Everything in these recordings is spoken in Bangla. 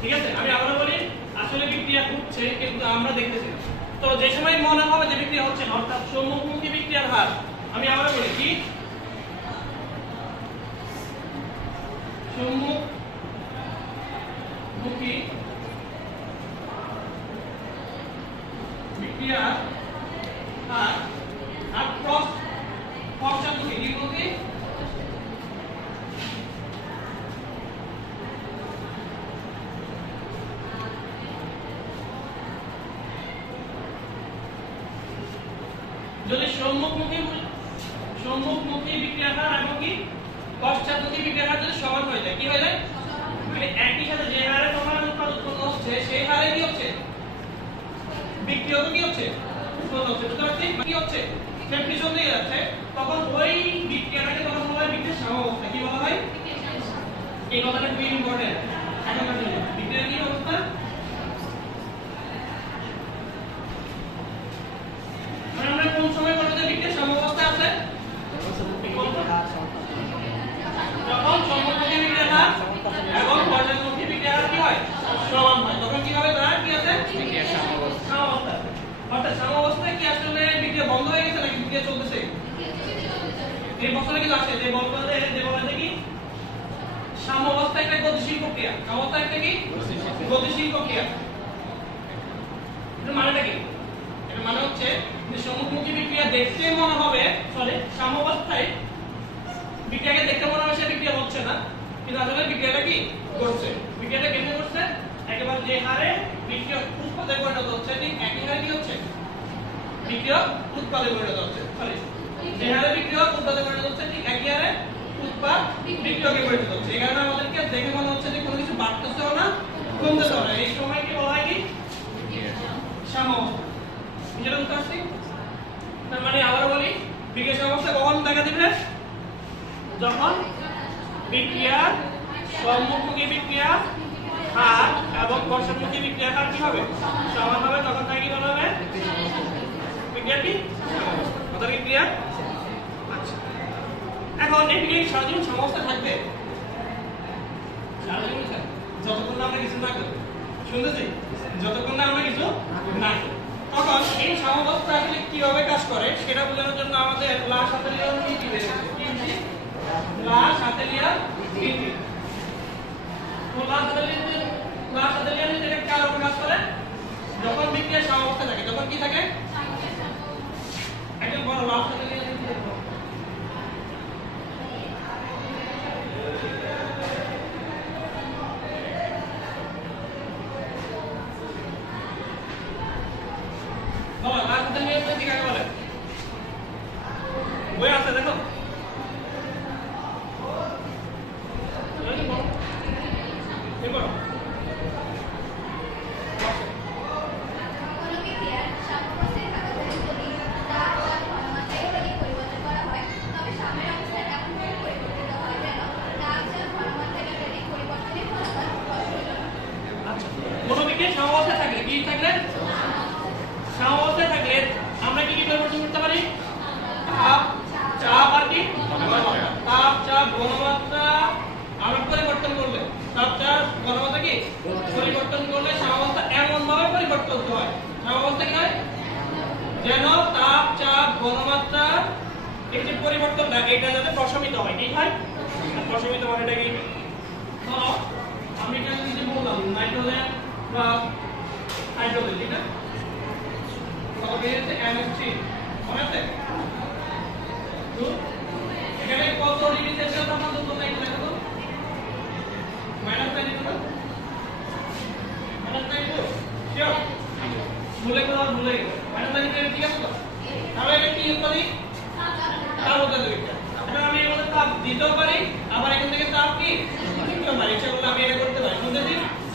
ঠিক আছে, আমি আবার বলি আসলে বিক্রিয়া ঘটছে কিন্তু আমরা দেখতেছি না। তো যে সময় মনে হবে যে বিক্রিয়া হচ্ছে না, অর্থাৎ সম্মুখমুখী বিক্রিয়ার হার, আমি আবার বলি কি সম্মুখমুখী বিক্রিয়ার হার আর পশ্চাৎমুখী কি বলতে যদি সম্মুখমুখী বিক্রিয়ার হার এবং কি পশ্চাৎমুখী বিক্রিয়ার হার যদি সমান হয়ে যায়, কি হয়ে যায়? মানে একই সাথে যে হারে তোমার উৎপাদ উৎপন্ন হচ্ছে সেই হারে কি হচ্ছে বিক্রিয়া কি হচ্ছে উৎপন্ন হচ্ছে। বুঝতে পারছি কি হচ্ছে সেটা পিছন দিকে যাচ্ছে, তখন ওই বিক্রিয়াটাকে তখন বলা হয় বিক্রিয়ার সাম্যাবস্থা। কি বলা হয়? এই কথাটা খুবই ইম্পর্টেন্ট এখনকার জন্য। বিক্রিয়ার কি অবস্থা? আমরা কোন সময় বলবো যে বিক্রিয়ার সাম্যাবস্থা আছে? যখন সম্মুখমুখী বিক্রিয়ার হার এবং পশ্চাৎমুখী বিক্রিয়ার হার কি হয়? সমান হয়। তখন কি হবে? তার কি আছে? বিক্রিয়ার সাম্যাবস্থা। অর্থাৎ সাম্যাবস্থায় কি আসলে বিক্রিয়া বন্ধ হয়ে গেছে নাকি বিক্রিয়া চলতেছে? এই প্রশ্নটা কিন্তু আসে যে বলে কি সাম্যাবস্থা একটা গতিশীল প্রক্রিয়া। সাম্যাবস্থা একটা কি গতিশীল প্রক্রিয়া। এর মানেটা কি? এর মানে হচ্ছে যে সম্মুখমুখী বিক্রিয়া দেখতে মনে হবে, সাম্যাবস্থায় বিক্রিয়াকে দেখতে মনে হবে সে বিক্রিয়া হচ্ছে না, কিন্তু আসলে বিক্রিয়াটা কি ঘটছে। বিক্রিয়াটা কেমনে ঘটছে? একেবারে যে হারে বিক্রিয়া উৎপাদে পরিণত হচ্ছে ঠিক একই হারে কি হচ্ছে বিক্রিয়া উৎপাদে পরিণত হচ্ছে। যে হারে বিক্রিয়া উৎপাদে পরিণত হচ্ছে ঠিক একই হারে উৎপাদ বিক্রিয়াকে পরিণত হচ্ছে। এই কারণে আমাদেরকে দেখে মনে হচ্ছে যে কোনো কিছু বাড়তেছেও না কমতেছেও না। এই সময় কি বলা হয়? কি সাম্যাবস্থা। যেটা বুঝতে পারছি? তার মানে আবার বলি বিক্রিয়া সাম্যাবস্থা কখন দেখা দিবে? যখন বিক্রিয়ার সম্মুখমুখী বিক্রিয়া হার এবং পশ্চাৎমুখী বিক্রিয়া হার কি হবে? সমান হবে। তখন তাকে কি বলা হবে? বিক্রিয়া কি সাম্যাবস্থা। কি ক্লিয়ার? আচ্ছা, এখন এই বিক্রিয়া সারা জীবন সাম্যাবস্থা থাকবে? সারা জীবন থাকবে যতক্ষণ না আমরা কিছু না করি। শুনতেছি? যতক্ষণ না আমরা কিছু না করি। তখন এই সাম্যাবস্থা আসলে কিভাবে কাজ করে সেটা বোঝানোর জন্য আমাদের লা-শাতেলিয়ার নীতি বেরিয়েছে। কি নীতি? লা-শাতেলিয়ার নীতি। তো লা-শাতেলিয়ার নীতি এটা কার উপর কাজ করে? যখন বিক্রিয়া সাম্যাবস্থা থাকে তখন কি থাকে? একদম বড় লা-শাতেলিয়ার নীতি দেখো। বাবা লা-শাতেলিয়ার নীতি কাকে বলে? বই আছে দেখো। আমরা কি কি পরিবর্তন করতে পারি? তাপ, চাপ আর কি তাপ, চাপ, ঘনমাত্রা আমরা পরিবর্তন করলে, তাপ, চাপ, ঘনমাত্রা কি পরিবর্তন করলে সাম্যাবস্থা এমন ভাবে পরিবর্তন হয়। সাম্যাবস্থা কি হয়? যেন তাপ, চাপ, ঘনমাত্রা এই যে পরিবর্তনটা এটা যাতে প্রশমিত হয়। কি হয়? প্রশমিত হয়। এটা কি ধরো আমি এটা যদি বললাম নাইট্রোজেন প্লাস হাইড্রোজেন, ঠিক না? তবে এতে NH3 মনে আছে? তো এখানে কত ডিগ্রি সেলসিয়াস তাপমাত্রা উৎপন্ন হয় দেখো তো। -92 কত? -92 শিওর? ভুলে গেল -92 ঠিক আছে তো? তাহলে এটা কি উৎপাদী? তাপ উৎপাদী। এটা আমি এর মধ্যে তাপ দিতেও পারি, আবার এখান থেকে তাপ কি নিতেও পারি। ইচ্ছা করলে আমি এটা করতে পারি। বুঝতে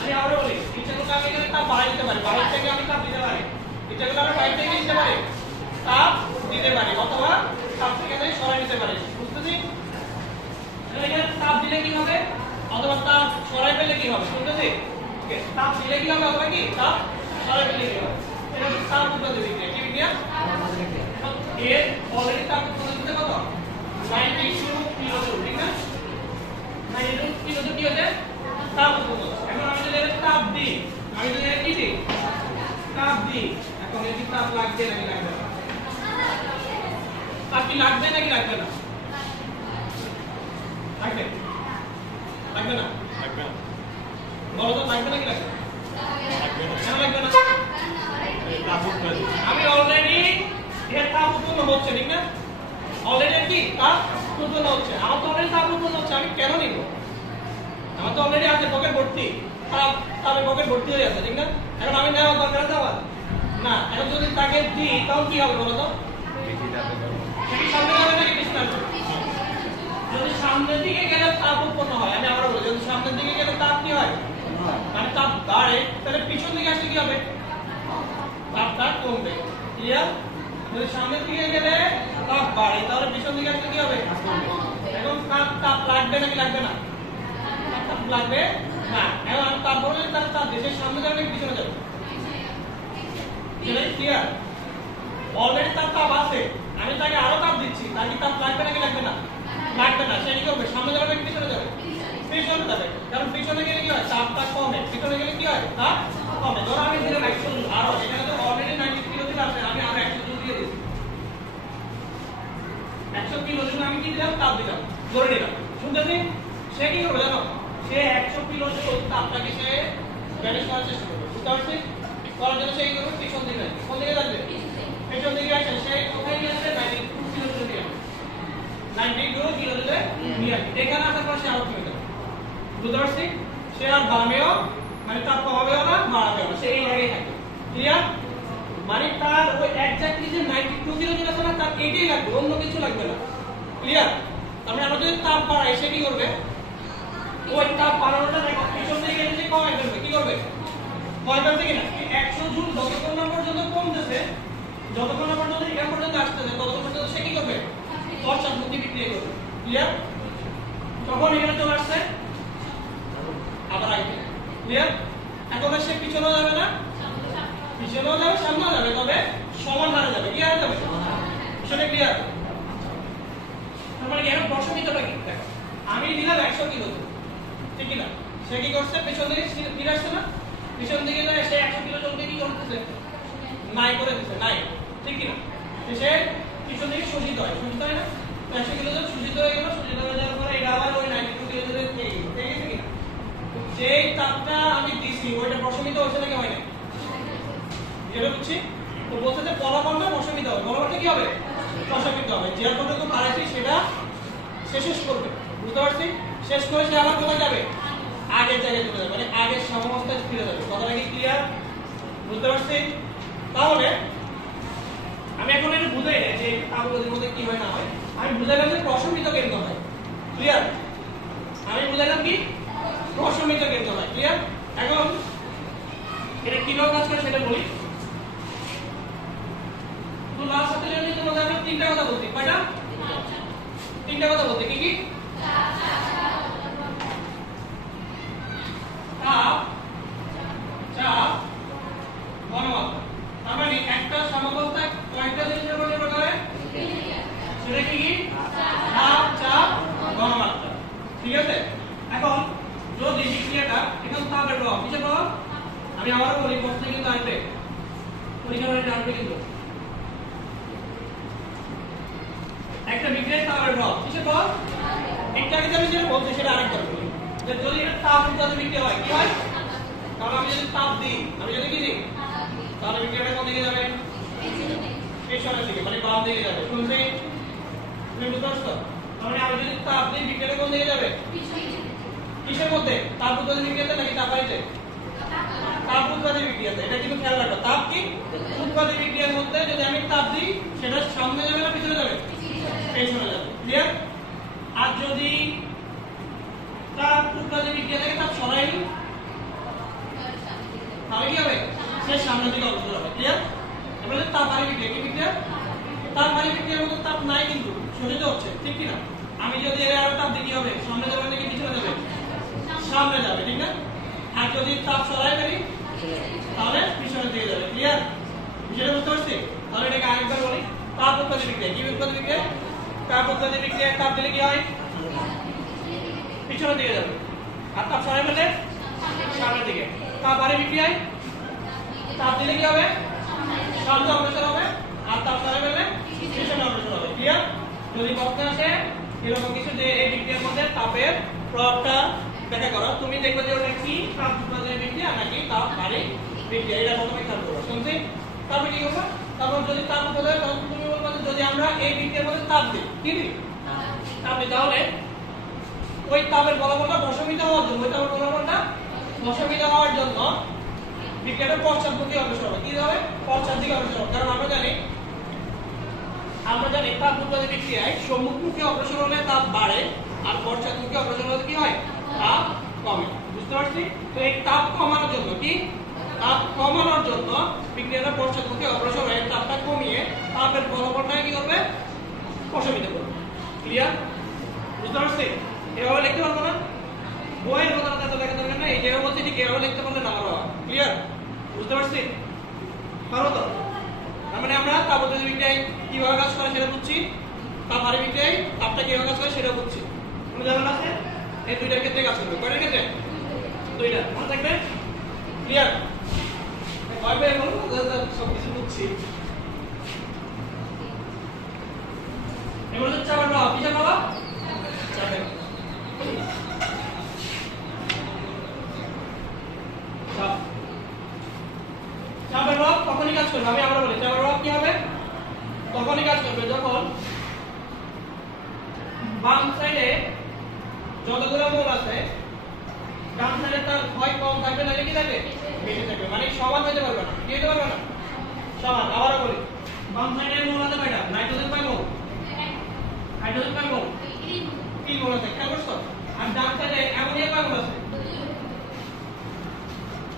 আমি আরো বলি, ইচ্ছা করলে আমি এখানে তাপ বাড়াই দিতে পারি, বাইরে থেকে আমি তাপ দিতে পারি। ইচ্ছা করলে আমি বাইরে থেকে দিতে পারি, তাপ দিতে পারি, অথবা তাপ থেকে সরাই নিতে পারি। বুঝতেছি? এখানে তাপ দিলে কি হবে, অথবা তাপ সরাই পেলে কি হবে? বুঝতেছি? তাপ দিলে কি হবে, অথবা কি তাপ সরাই পেলে কি হবে? এটা হচ্ছে তাপ উৎপাদী বিক্রিয়া। কি বিক্রিয়া? এর অলরেডি তাপ উৎপন্ন হতে কত? 92 কিলোজুল, ঠিক না? 92 কিলোজুল কি হচ্ছে? তাপ উৎপন্ন হচ্ছে। এখন আমি যদি এর তাপ দিই, এখন এর কি তাপ লাগবে নাকি লাগবে না? তাপ কি লাগবে নাকি লাগবে না? লাগবে, লাগবে না? লাগবে না। বলো তো লাগবে নাকি লাগবে না? লাগবে না। কেন লাগবে না? এই তাপ উৎপন্ন। আমি অলরেডি এর তাপ উৎপন্ন হচ্ছে, ঠিক না? অলরেডি কি তাপ উৎপন্ন হচ্ছে, আমার তো অলরেডি তাপ উৎপন্ন হচ্ছে, আমি কেন নিব? আমার তো অলরেডি আছে পকেট ভর্তি, তাপের পকেট ভর্তি হয়ে আছে, ঠিক না? এখন আমি নেওয়ার দরকার আছে আমার না। এখন যদি তাকে দিই তখন কি হবে বলো তো? বেশি তাপে গরম। সেটি সামনে যাবে নাকি পিছনে আসবে? যদি সামনের দিকে গেলে তাপ উৎপন্ন হয়, আমি আবার বলি, যদি সামনের দিকে গেলে তাপ কি হয়? মানে তাপ বাড়ে, তাহলে পিছন দিকে আসলে কি হবে? তাপটা কমবে। ক্লিয়ার? যদি সামনের দিকে গেলে তাপ বাড়ে, তাহলে পিছন দিকে আসলে কি হবে? এখন তাপ লাগবে নাকি লাগবে না? তাপ লাগবে না। এখন আমি তাপ বললে তার দেশের সামনে যাবে নাকি পিছনে যাবে? সেটাই ক্লিয়ার। অলরেডি তার তাপ আছে, আমি তাকে আরো তাপ দিচ্ছি, তার কি তাপ লাগবে নাকি লাগবে না? লাগবে না। সে কি করবে? সামনে যাবে নাকি পিছনে যাবে? পিছনে যাবে। কারণ পিছনে গেলে কি হয়? তাপটা কমে। পিছনে গেলে কি হয়? তাপ কমে। ধরো আমি দিলাম 100 জুল, আরো এখানে তো অলরেডি 90 কিলো জুল আছে, আমি আরো 100 জুল দিয়ে দিচ্ছি। 100 কিলো জুল আমি কি দিলাম? তাপ দিলাম, ধরে নিলাম। শুনতেছি? সে কি করবে জানো? সে 100 কিলো জুল তাপটাকে সে ম্যানেজ করার চেষ্টা করবে। বুঝতে পারছিস? করার জন্য সে কি করবে? পিছন দিকে, কোন দিকে যাবে? পিছন দিকে আসে। সে কোথায় নিয়ে আসবে? 92 কিলো জুল নিয়ে আসবে। 92 কিলো জুলে নিয়ে আসবে। এখানে আসার পর সে আউট হয়ে যাবে। বুঝতে পারছিস? সে আর বাড়বেও, মানে তার কমাবেও না, বাড়াবেও না, সে এই জায়গায় থাকবে। ক্লিয়ার? মানে তার ওই এক্স্যাক্টলি যে 92 কিলো জুল আছে না, তার এটাই লাগবে, অন্য কিছু লাগবে না। ক্লিয়ার? আমরা যদি তাপ বাড়াই, সে কি করবে? ওই তাপ বাড়ানোটা পিছন দিকে এসে কমাই ফেলবে। কি করবে? কয় ফেলবে কিনা? 100 জুল যতক্ষণ না পর্যন্ত কমতেছে, যতক্ষণ না পর্যন্ত এখান পর্যন্ত আসতেছে, ততক্ষণ পর্যন্ত সে কি করবে? খরচা মুক্তি বিক্রিয়া করবে। ক্লিয়ার? তখন এখানে চলে আসছে আবার আগে। ক্লিয়ার? এখন সে পিছনেও যাবে না, পিছনেও যাবে, সামনেও যাবে, তবে সমান হারে যাবে। কি হারে যাবে? সেটা ক্লিয়ার? তার মানে এর প্রশমিতটা কি? দেখো, আমি দিলাম 100 কিলো, ঠিক কি না? সে কি করছে? পিছন দিকে ফিরে আসছে না? পিছন দিকে যায়, সে 100 কিলো জলকে কি করতেছে? নাই করে দিচ্ছে, নাই, ঠিক কি না? সে পিছন দিকে শোষিত হয়, শোষিত হয় না? 100 কিলো জল শোষিত হয়ে গেল, শোষিত হয়ে যাওয়ার পরে এটা আবার ওই 92 কিলো জলে থেকে গেছে কিনা? যেই তাপটা আমি দিছি ওইটা প্রশমিত হচ্ছে নাকি হয় না? যেটা বুঝছি তো বলছে যে পরমাণুটা প্রশমিত হবে। পরমাণুটা কি হবে? প্রশমিত হবে। যে কতটুকু বাড়াইছি সেটা সে শেষ করবে। বুঝতে পারছি? শেষ করে সে আবার কোথায় যাবে? আগের জায়গায় চলে যাবে, মানে আগের সাম্যাবস্থায় ফিরে যাবে। কথাটা কি ক্লিয়ার? বুঝতে পারছি? তাহলে আমি এখন এটা বুঝাই না যে তাপগতির মধ্যে কি হয় না হয়, আমি বুঝাইলাম যে প্রশমিত কেন্দ্র হয়। ক্লিয়ার? আমি বুঝাইলাম কি? প্রশমিত কেন্দ্র হয়। ক্লিয়ার? এখন এটা কিভাবে কাজ করে সেটা বলি। তো লাস্ট সাথে যদি তোমাদের আমি তিনটা কথা বলছি, কয়টা? তিনটা কথা বলছি। কি কি? তাপ, চাপ, ঘনমাত্রা। তার মানে একটা সাম্যাবস্থায় কয়টা জিনিসের উপর নির্ভর করে? সেটা কি কি? তাপ, চাপ, ঘনমাত্রা। ঠিক আছে? এখন যদি বিক্রিয়াটা এখন তাপের প্রভাব, কিসের প্রভাব? আমি আবারও বলি, প্রশ্নে কিন্তু আসবে, পরীক্ষা করে আসবে কিন্তু। একটা বিক্রিয়ার তাপের প্রভাব, কিসের প্রভাব? একটু আগে আমি যেটা বলছি সেটা আরেকবার বলি, যে যদি এটা তাপ উৎপাদন বিক্রিয়া হয়, কি হয়? কারণ আমি যদি তাপ দিই, আমি যদি কি দিই, তাহলে বিক্রিয়াটা কোন দিকে যাবে? পেছনের দিকে, মানে বাম দিকে যাবে। শুনছি? তুমি বুঝতে পারছো? তার মানে আমি যদি তাপ দিই, বিক্রিয়াটা কোন দিকে যাবে? কিসের মধ্যে? তাপ উৎপাদন বিক্রিয়াতে নাকি তাপাইতে? তাপ উৎপাদন বিক্রিয়াতে। এটা কিন্তু খেয়াল রাখো, তাপ কি? উৎপাদন বিক্রিয়ার মধ্যে যদি আমি তাপ দিই, সেটা সামনে যাবে না পিছনে যাবে? পেছনে যাবে। ক্লিয়ার? আর যদি তাপ উৎপাদন বিক্রিয়া থেকে তাপ সরাই নিই, তাহলে কি হবে? সে সামনের দিকে অগ্রসর হবে। ক্লিয়ার? এবারে তাপ হারি বিক্রিয়া, কি বিক্রিয়া? তাপ হারি বিক্রিয়ার মধ্যে তাপ নাই কিন্তু শোষিত হচ্ছে, ঠিক কি না? আমি যদি এর আরো তাপ দিই, কি হবে? সামনে যাবে নাকি পিছনে যাবে? সামনে যাবে, ঠিক না? আর যদি তাপ সরাই ফেলি, তাহলে পিছনের দিকে যাবে। ক্লিয়ার? বিষয়টা বুঝতে পারছি? তাহলে এটাকে আরেকবার বলি। তাপ উৎপাদন বিক্রিয়া, কি উৎপাদন বিক্রিয়া? তাপ উৎপাদন বিক্রিয়া, তাপ দিলে কি হয়? পিছনের দিকে যাবে। আর তাপ সরাই ফেলে সামনের দিকে। তাপ হারি বিক্রিয়ায় তাপ দিলে কি হবে? শব্দ অগ্রসর হবে আর তাপ সরে ফেললে স্টেশন অগ্রসর হবে। ক্লিয়ার? যদি প্রশ্ন আসে এরকম কিছু যে এই বিক্রিয়ার মধ্যে তাপের প্রভাবটা ব্যাখ্যা করো, তুমি দেখবে যে ওটা কি তাপ উৎপাদনের বিক্রিয়া নাকি তাপ বাড়ি বিক্রিয়া, এটা প্রথমে খেয়াল করো। শুনছি? তারপরে কি করবে? তারপর যদি তাপ উৎপাদন তখন তুমি বলবে যে যদি আমরা এই বিক্রিয়ার মধ্যে তাপ দিই, কি দিই? তাপ দিই, তাহলে ওই তাপের বলবলটা বশমিত হওয়ার জন্য, ওই তাপের বলবলটা বশমিত হওয়ার জন্য বিক্রিয়াটা পশ্চাৎমুখী অগ্রসর হবে। কি হবে? পশ্চাৎ দিকে অগ্রসর হবে। কারণ আমরা জানি তাপ উৎপাদন বিক্রিয়ায় সম্মুখমুখী অগ্রসর হলে তাপ বাড়ে আর পশ্চাৎমুখী অগ্রসর হলে কি হয়? তাপ কমে। বুঝতে পারছি? তো এই তাপ কমানোর জন্য কি? তাপ কমানোর জন্য বিক্রিয়াটা পশ্চাৎমুখী অগ্রসর হয়ে তাপটা কমিয়ে তাপের বলবলটাকে কি করবে? প্রশমিত করবে। ক্লিয়ার? বুঝতে পারছি? এভাবে লিখতে পারবো না? বইয়ের কথাটা এত লেখা দরকার না, এই যেভাবে বলছি ঠিক এভাবে লিখতে পারলে নাম্বার পাওয়া। ক্লিয়ার? বুঝতে পারছি? পারো তো? তার মানে আমরা তাপ উৎপাদন বিক্রিয়ায় কিভাবে কাজ করে সেটা বুঝছি, তাপ বাড়ি বিক্রিয়ায় তাপটা কিভাবে কাজ করে সেটা বুঝছি। কোনো ঝামেলা আছে? এই দুইটার ক্ষেত্রে কাজ করবে। কয়টার ক্ষেত্রে? দুইটা। মনে থাকবে? ক্লিয়ার? ভয় পেয়ে বলবো সবকিছু বুঝছি। এবার হচ্ছে আবার বাবা কিসের বাবা? চাপের। চাপের প্রভাব কখনই কাজ করবে, আমি আবার বলি চাপের প্রভাব কি হবে? তখনই কাজ করবে যখন বাম সাইডে যতগুলো মোল আছে ডান সাইডে তার হয় কম থাকবে নাকি কি থাকবে? বেশি থাকবে। মানে সমান হতে পারবে না। কি হতে পারবে না? সমান। আবারও বলি, বাম সাইডে মোল আছে কয়টা? নাইট্রোজেন কয় মোল? হাইড্রোজেন কয় মোল? 3 মোল আছে। খেয়াল করছো? আর ডান সাইডে অ্যামোনিয়া কয় মোল আছে?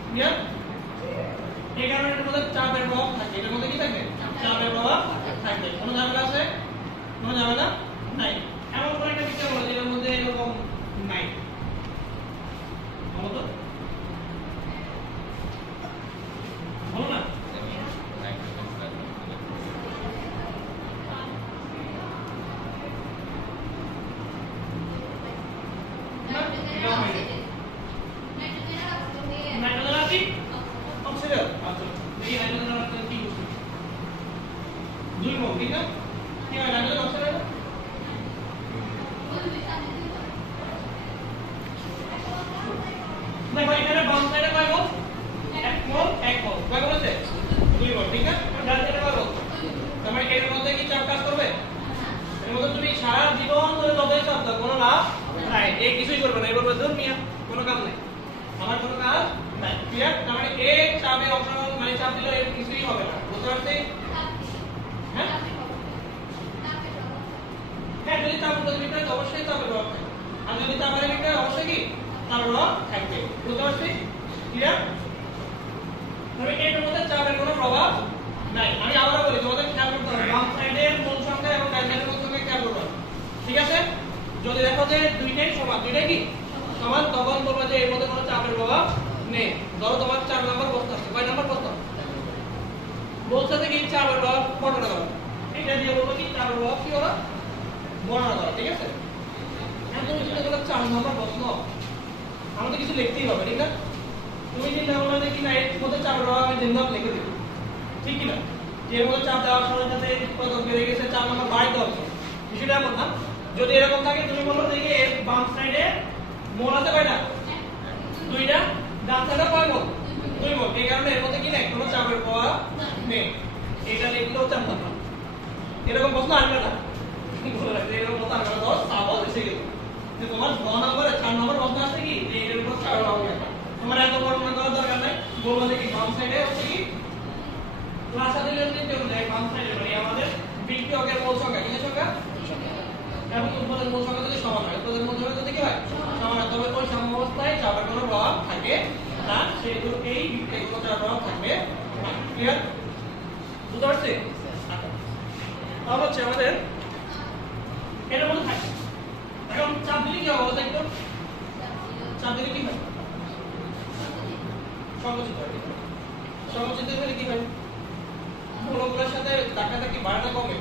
ক্লিয়ার? এই কারণে এর মধ্যে চাপের প্রভাব থাকে। এর মধ্যে কি থাকে? চাপের প্রভাব থাকে। কোনো ঝামেলা আছে? কোনো ঝামেলা নাই। এমন কোন একটা বিক্রিয়া বলো যেটার মধ্যে এরকম নাই। বলো তো? বলো না? নাইট্রোজেন আর কি? অক্সিজেন। আচ্ছা, এই নাইট্রোজেন আর অক্সিজেন কি বুঝছো? 2 মোল, ঠিক না? কি হয় নাইট্রোজেন অক্সিজেন? দেখো এখানে বাম সাইডে কয় মোল? 1 মোল 1 মোল। কয় মোল আছে? 2 মোল, ঠিক না? ডান সাইডে কয় মোল? তার মানে এর মধ্যে কি চাপ কাজ করবে? এর মধ্যে তুমি সারা জীবন ধরে যতই চাপ দাও কোনো লাভ নাই। এই কিছুই করবে না। এর মধ্যে ধর মিয়া কোনো কাজ নেই। আমার কোনো কাজ নাই। ক্লিয়ার? তার মানে এই চাপের অংশগ্রহণ মানে চাপ দিলে এর কিছুই হবে না। বুঝতে পারছি? হ্যাঁ? হ্যাঁ, যদি চাপ উৎপাদন বিক্রিয়া অবশ্যই চাপের প্রভাব থাকে। আর যদি চাপ বাড়ি বিক্রিয়া অবশ্যই কি? তার প্রভাব থাকবে। বুঝতে পারছি? ক্লিয়ার? তবে এর মধ্যে চাপের কোনো প্রভাব নাই। আমি আবারও বলি তোমাদের খেয়াল করতে হবে বাম সাইডের মোল সংখ্যা এবং ডান সাইডের মোল সংখ্যা খেয়াল করতে হবে। ঠিক আছে? যদি দেখো যে দুইটাই সমান, দুইটাই কি সমান, তখন বলবা যে এর মধ্যে কোনো চাপের প্রভাব নেই। ধরো তোমার 4 নাম্বার প্রশ্ন আছে। কয় নাম্বার প্রশ্ন? বলছে যে কি চাপের প্রভাব বর্ণনা করো। এটা দিয়ে বলবো কি চাপের প্রভাব কি হলো? বর্ণনা করো। ঠিক আছে? এখন তুমি যদি বলো 4 নাম্বার প্রশ্ন, আমাদের কিছু লিখতেই হবে, ঠিক না? তুমি চিন্তা করলে যে কি না এর মধ্যে চাপের প্রভাব আমি দিনভাবে লিখে দেব। ঠিক কি না? যে এর মধ্যে চাপ দেওয়ার সাথে সাথে উৎপাদন বেড়ে গেছে, 4 নাম্বার বাড়াইতে হবে। বিষয়টা এমন না। যদি এরকম থাকে তুমি বলো যে এর বাম সাইডে মোল আছে কয়টা? 2টা। ডান সাইডে কয় মোল? 2 মোল। এই কারণে এর মধ্যে কি নাই কোনো চাপের প্রভাব নেই। এটা লিখলেও চাপ না। এরকম প্রশ্ন আসবে না। বলে রাখতে এরকম প্রশ্ন আসবে না। ধরো চাপও এসে গেল যে তোমার 9 নম্বরে 4 নম্বর প্রশ্ন আছে কি যে এর উপর চাপের প্রভাব নেই। তোমার এত বড় মনে করার দরকার নাই। বলবো যে কি বাম সাইডে হচ্ছে কি ক্লাস আদিলের দিন যেমন দেখ বাম সাইডে মানে আমাদের বিক্রিয়কের মোল সংখ্যা কিসের সংখ্যা এবং উৎপাদন মোল সংখ্যা যদি সমান হয়, উৎপাদন মোল সংখ্যা যদি কি হয় সমান হয়, তবে ওই সাম্যাবস্থায় চাপের কোনো প্রভাব থাকে না। সেহেতু এই বিক্রিয়াগুলো চাপের প্রভাব থাকবে না। ক্লিয়ার? বুঝতে পারছি? তাহলে হচ্ছে আমাদের এর মধ্যে থাকে। এখন চাপ দিলে কি হবে বলতো একটু? চাপ দিলে কি হয়? সংকুচিত হয়। সংকুচিত হলে কি হয়? মৌলগুলোর সাথে ধাক্কাধাক্কি বাড়ে না কমে?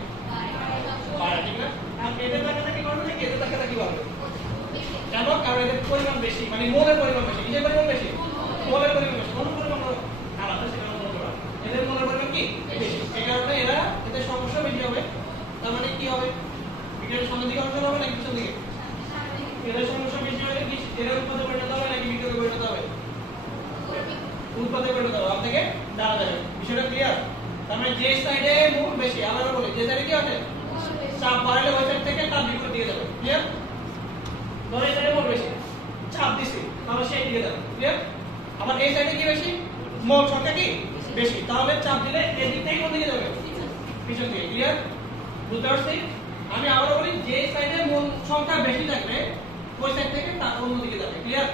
বাড়ে, ঠিক না? আর এদের ধাক্কাধাক্কি বাড়বে নাকি এদের ধাক্কাধাক্কি বাড়বে? কেন? কারণ এদের পরিমাণ বেশি, মানে মোলের পরিমাণ বেশি। কিসের পরিমাণ বেশি? মোলের পরিমাণ বেশি। মোলের পরিমাণ আলাদা, সেটা আমরা বলতে পারবো। এদের মোলের পরিমাণ কি বেশি। চাপ বাড়ালে ওই সাইড থেকে তার বিপরীত দিকে যাবে ক্লিয়ার ধরো এই সাইডে মোট বেশি চাপ দিছি তাহলে সেই দিকে যাবে ক্লিয়ার আবার এই সাইডে কি বেশি মোট সংখ্যা কি বেশি তাহলে চাপ দিলে এই দিক থেকে কোন দিকে যাবে পিছন দিকে ক্লিয়ার বুঝতে পারছি আমি আবারো বলি যে সাইডে মোট সংখ্যা বেশি থাকবে ওই সাইড থেকে তার অন্য দিকে যাবে ক্লিয়ার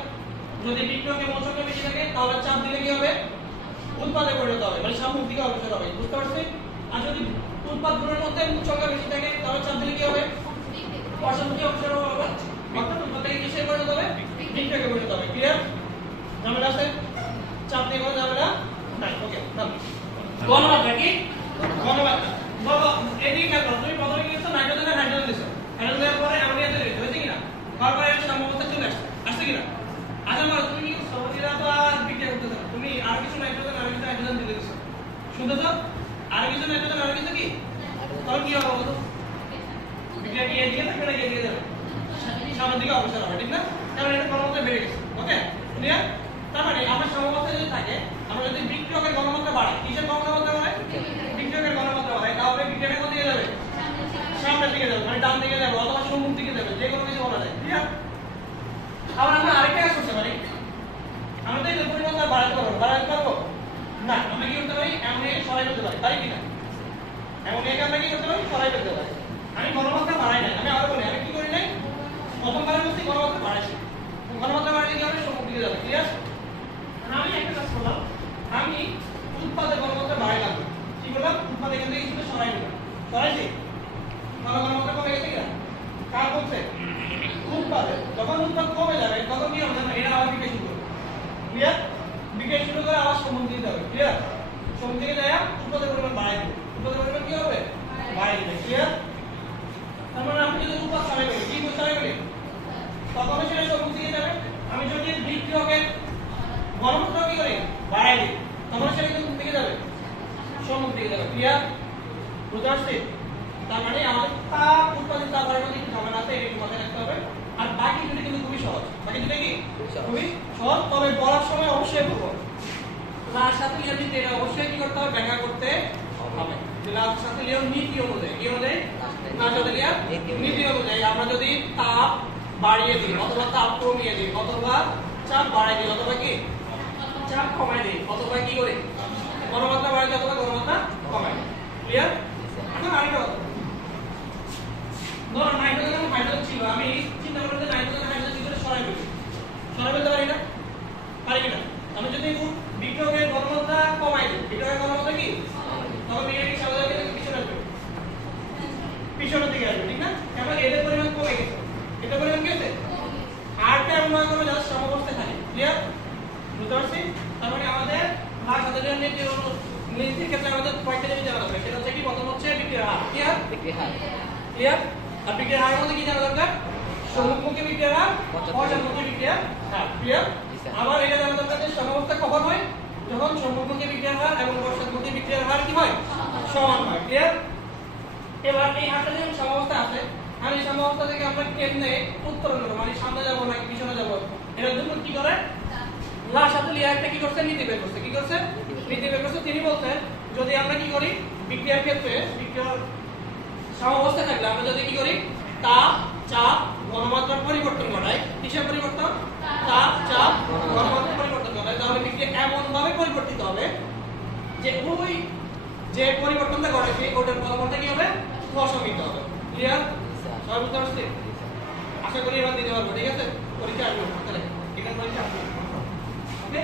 যদি বিক্রিয়কের মোট সংখ্যা বেশি থাকে তাহলে চাপ দিলে কি হবে উৎপাদে পরিণত হবে মানে সম্মুখ দিকে অগ্রসর হবে বুঝতে পারছি আর যদি উৎপাদগুলোর মধ্যে মোট সংখ্যা বেশি থাকে তাহলে চাপ দিলে কি হবে পশ্চাৎমুখী অগ্রসর হবে অর্থাৎ উৎপাদ থেকে কিসে পরিণত হবে বিক্রিয়কে পরিণত হবে ক্লিয়ার ঝামেলা আছে চাপ দিয়ে কোনো ঝামেলা নাই ওকে ডান গণমাত্রা কি গণমাত্রা বাবা এদিকে খেয়াল করো তুমি প্রথমে কি করছো নাইট্রোজেন আর হাইড্রোজেন দিছো হাইড্রোজেন দেওয়ার পরে অ্যামোনিয়া তৈরি হয়েছে কিনা তারপরে এটা সাম্যাবস্থা চলে আসছে কিনা আচ্ছা মারো তুমি কি করছো এরা তো আর বিক্রিয়া করতেছ না তুমি আর কিছু নাইট্রোজেন আর কিছু হাইড্রোজেন দিতে দিছো শুনতেছো আর কিছু নাইট্রোজেন আর কিছু কি তখন কি হবে বলো বিক্রিয়া কি এদিকে থাকবে না এদিকে যাবে সামনের দিকে অগ্রসর হবে ঠিক না কারণ এটা গণমাত্রা বেড়ে গেছে ওকে ক্লিয়ার তার মানে আমার সাম্যাবস্থা যদি থাকে আমরা যদি বিক্রিয়কের গণমাত্রা বাড়াই কিসের গণমাত্রা বাড়াই বিক্রিয়কের গণমাত্রা বাড়াই তাহলে বিক্রিয়াটা কোন দিকে যাবে সামনের দিকে যাবে মানে ডান দিকে যাবে অথবা সম্মুখ দিকে যাবে যে কোনো কিছু বলা যায় ক্লিয়ার আবার আমরা আরেকটা কাজ করতে পারি আমরা তো এই পরিমাণটা বাড়াতে পারবো না আমরা কি করতে পারি অ্যামোনিয়াকে সরাই ফেলতে পারি তাই কিনা অ্যামোনিয়াকে আমরা কি করতে পারি সরাই ফেলতে পারি আমি গণমাত্রা বাড়াই নাই আমি আরো বলি আমি কি করি নাই প্রথমবারের মধ্যে গণমাত্রা বাড়াইছি গণমাত্রা বাড়ালে কি হবে সম্মুখ দিকে যাবে ক্লিয়ার আমি একটা কাজ করলাম আমি উৎপাদের গণমাত্রা বাড়াইলাম কি করলাম উৎপাদ এখান থেকে কিছু সরাই দিলাম সরাইছি গণমাত্রা কমে গেছে কিনা কার কমছে উৎপাদে যখন উৎপাদ কমে যাবে তখন কি হবে জানো এরা আবার বিক্রিয়া শুরু করবে ক্লিয়ার বিক্রিয়া শুরু করে আবার সম্মুখ দিকে যাবে ক্লিয়ার সম্মুখ দিকে যায় উৎপাদের পরিমাণ বাড়াই দেবে উৎপাদের পরিমাণ কি হবে বাড়াই দেবে ক্লিয়ার তার মানে আমি যদি উৎপাদ সরাই ফেলি কি সরাই ফেলি তখন সেটা সম্মুখ দিকে যাবে আমি যদি বিক্রিয়কের গণমাত্রা কি করি বাড়াই দিই তখন সেটা কিন্তু দিকে যাবে সম্মুখ দিকে যাবে ক্লিয়ার বুঝতে পারছি তার মানে আমাদের তাপ উৎপাদিত তাপের মধ্যে একটু ঝামেলা আছে এটা একটু মাথায় রাখতে হবে আর বাকি দুটো কিন্তু খুবই সহজ বাকি দুটো কি খুবই সহজ তবে বলার সময় অবশ্যই বলবো তার সাথে লিওর নীতি এটা অবশ্যই কি করতে হবে ব্যাখ্যা করতে হবে তার সাথে লিওর নীতি অনুযায়ী কি অনুযায়ী তার সাথে লিওর নীতি অনুযায়ী আমরা যদি তাপ বাড়িয়ে দিই অথবা তাপ কমিয়ে দিই অথবা চাপ বাড়াই দিই অথবা কি চাপ কমাই দিই অথবা কি করি গণমাত্রা বাড়াই দিই অথবা গণমাত্রা কমাই দিই ক্লিয়ার এখন আরেকটা কথা ধরো নাইট্রোজেন এবং হাইড্রোজেন ছিল আমি চিন্তা করলাম যে নাইট্রোজেন হাইড্রোজেন ভিতরে সরাই ফেলতে পারি না পারি কিনা আমি যদি বিক্রিয়কের গণমাত্রা কমাই দিই বিক্রিয়কের গণমাত্রা কি তখন বিক্রিয়া স্বাভাবিক পিছনের দিকে আসবে ঠিক না কারণ এদের পরিমাণ কমে গেছে এটা পরিমাণ কি আছে আরটা এমন না করে জাস্ট সমাবস্থায় থাকে ক্লিয়ার বুঝতে পারছি তার মানে আমাদের ভাগ সাধারণ নীতির ক্ষেত্রে আমাদের কয়েকটা জিনিস জানা দরকার সেটা হচ্ছে কি প্রথম হচ্ছে বিক্রিয়ার হার ক্লিয়ার ক্লিয়ার আর বিক্রিয়ার হারের মধ্যে কি জানা দরকার সম্মুখমুখী বিক্রিয়ার হার পশ্চাৎমুখী বিক্রিয়ার হার ক্লিয়ার আবার এটা জানা দরকার যে সমাবস্থা কখন হয় যখন সম্মুখমুখী বিক্রিয়ার হার এবং পশ্চাৎমুখী বিক্রিয়ার হার কি হয় সমান হয় ক্লিয়ার এবার এই হারটা যখন সমাবস্থা আছে আমি সমাবস্থা থেকে আমরা কেমনে উত্তরণ করব মানে সামনে যাব নাকি পিছনে যাব এর জন্য কি করে লার সাথে লিয়া একটা কি করছে নীতি বের করছে কি করছে নীতি বের করছে তিনি বলতেন যদি আমরা কি করি বিক্রিয়ার ক্ষেত্রে বিক্রিয়ার সমাবস্থা থাকলে আমরা যদি কি করি তাপ চাপ গণমাত্রার পরিবর্তন ঘটাই কিসের পরিবর্তন তাপ চাপ গণমাত্রার পরিবর্তন ঘটাই তাহলে বিক্রিয়া এমন ভাবে পরিবর্তিত হবে যে ওই যে পরিবর্তনটা ঘটেছে ওটার ফলাফলটা কি হবে অসমিত হবে ক্লিয়ার সবাই বুঝতে পারছি আশা করি এবার দিতে পারবো ঠিক আছে পরীক্ষা আসবে তাহলে এখানে পরীক্ষা আসবে ওকে